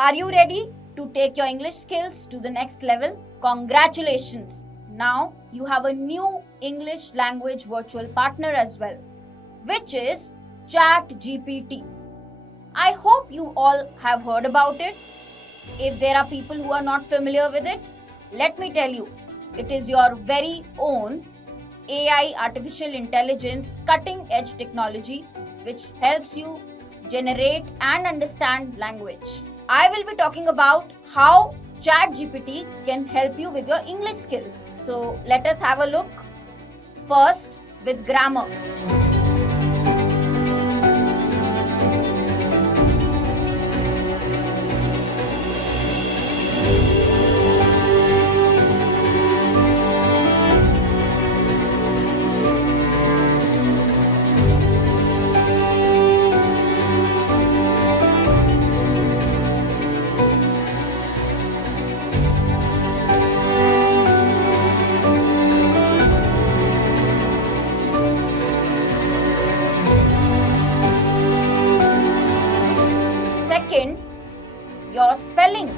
Are you ready to take your English skills to the next level? Congratulations! Now you have a new English language virtual partner as well, which is ChatGPT. I hope you all have heard about it. If there are people who are not familiar with it, let me tell you, it is your very own AI, artificial intelligence, cutting edge technology which helps you generate and understand language. I will be talking about how ChatGPT can help you with your English skills. So let us have a look. First, with grammar. Second, your spelling.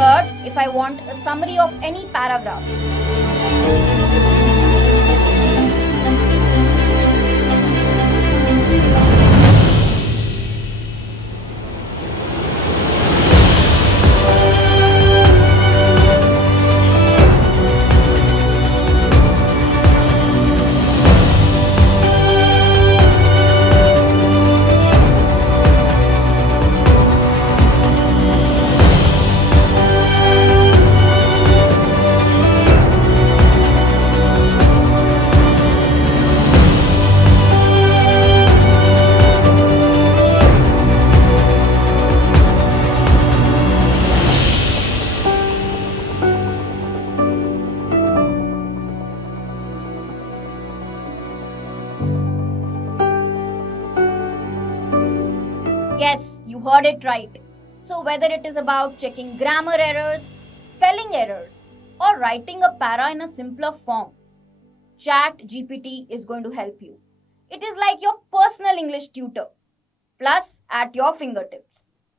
Third, if I want a summary of any paragraph. Yes, you heard it right. So whether it is about checking grammar errors, spelling errors, or writing a para in a simpler form, ChatGPT is going to help you. It is like your personal English tutor, plus at your fingertips.